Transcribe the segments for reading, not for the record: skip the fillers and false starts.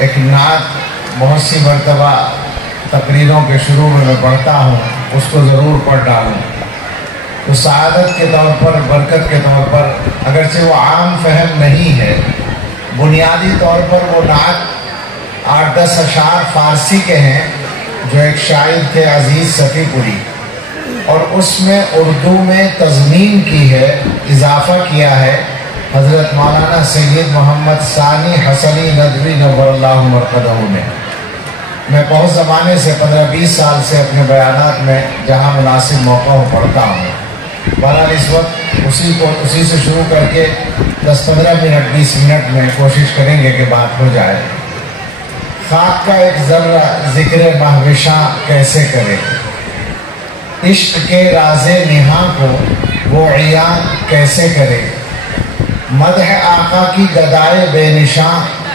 ایک نعت بہت سی مرتبہ تقریروں کے شروع میں پڑھتا ہوں، اس کو ضرور پڑھ ڈالوں تو سعادت کے طور پر، برکت کے طور پر، اگرچہ وہ عام فہم نہیں ہے، بنیادی طور پر وہ نعت 8-10 اشعار فارسی کے ہیں جو ایک شاعر تھے عزیز صفی پوری، اور اس میں اردو میں تضمین کی ہے، اضافہ کیا ہے حضرت مولانا سید محمد ثانی حسنی ندوی نور اللہ مرقدہ نے۔ میں بہت زمانے سے 15-20 سال سے اپنے بیانات میں جہاں مناسب موقع ہو پڑھتا ہوں، بہرحال اس وقت اسی سے شروع کر کے 10-15 منٹ 20 منٹ میں کوشش کریں گے کہ بات ہو جائے۔ خاک کا ایک ذرہ ذکر مہوشاں کیسے کرے، عشق کے راز نہاں کو وہ عیاں کیسے کرے، مدح آقا کی گدائے بے نشاں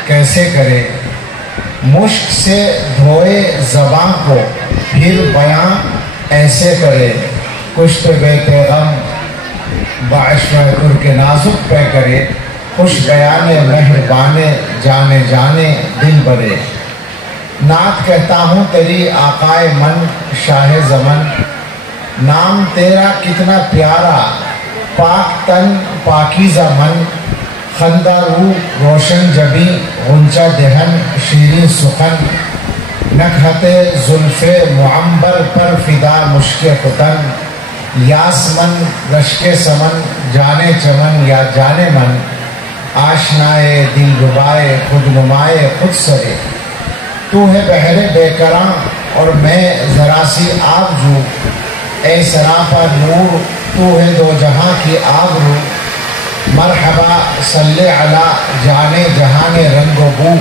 کیسے کرے، مشک سے دھوئے زباں کو پھر بیاں ایسے کرے، کشت بے پیغم بعشق ترک نازک پہ کرے، خوش بیان مہربان جانے جانے دل برے۔ نعت کہتا ہوں تیری آقائے من شاہ زمن، نام تیرا کتنا پیارا، پاک تن پاکیزہ من، خندہ رو روشن جبیں غنچہ دہن شیریں سخن، نکہت زلف معمبر پر فدا مشک ختن، یاسمن رشک سمن جانے چمن یا جانے من، آشنائے دل ربائے خود نمائے خود سرے، تو ہے بحر بے کراں اور میں ذرا سی آب جو، اے سراپا نور تو ہے دو جہاں کی آبرو، مرحبا صلی علی جانے جہاں رنگ و بو،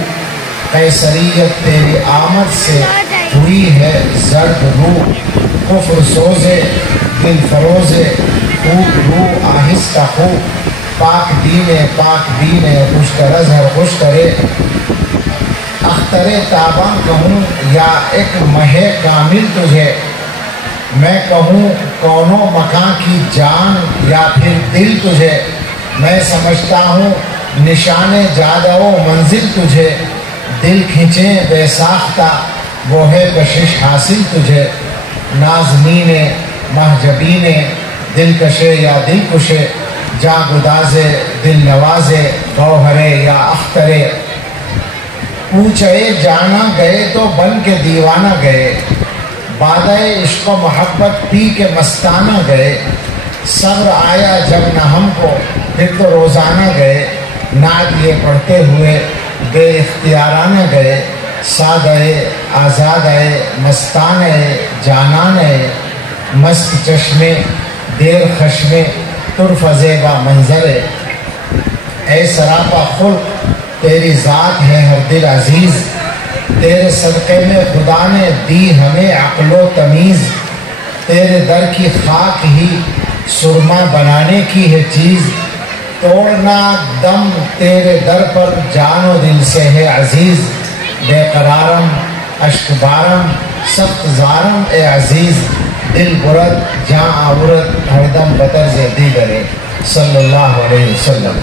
قیصریت تیری آمد سے ہوئی ہے زرد رو، کفر سوزے دل فروزے خوب رو آہستہ خو، پاک دینے خوش کر ازہر خوش کرے، اختر تاباں کہوں یا ایک مہ کامل تجھے، میں کہوں کونوں مکاں کی جان یا پھر دل تجھے، میں سمجھتا ہوں نشان جادہ و منزل تجھے، دل کھنچیں بے ساختہ وہ ہے کشش حاصل تجھے، نازنین محجبین دل کشے یا دل کشے، جاں گدازے دل نوازے گوہرے یا اخترے، پوچھے جانا گئے تو بن کے دیوانہ گئے، بادۂ عشق و محبت پی کے مستانہ گئے، صبر آیا جب نہ ہم کو پھر تو روزانہ گئے، نعت یہ پڑھتے ہوئے بے اختیارانہ گئے، سادۂ آزادۂ مستانۂ جانانۂ، مست چشمے دیر خشمے طرف زیبا منظرے، اے سراپا خلق تیری ذات ہے ہر دل عزیز، تیرے صدقے میں خدا نے دی ہمیں عقل و تمیز، تیرے در کی خاک ہی سرما بنانے کی ہے چیز، توڑنا دم تیرے در پر جان و دل سے ہے عزیز، بے قرارم اشک بارم سخت زارم اے عزیز، دل برد جاں عورت ہر دم بطرز دیگرے، صلی اللہ علیہ وسلم۔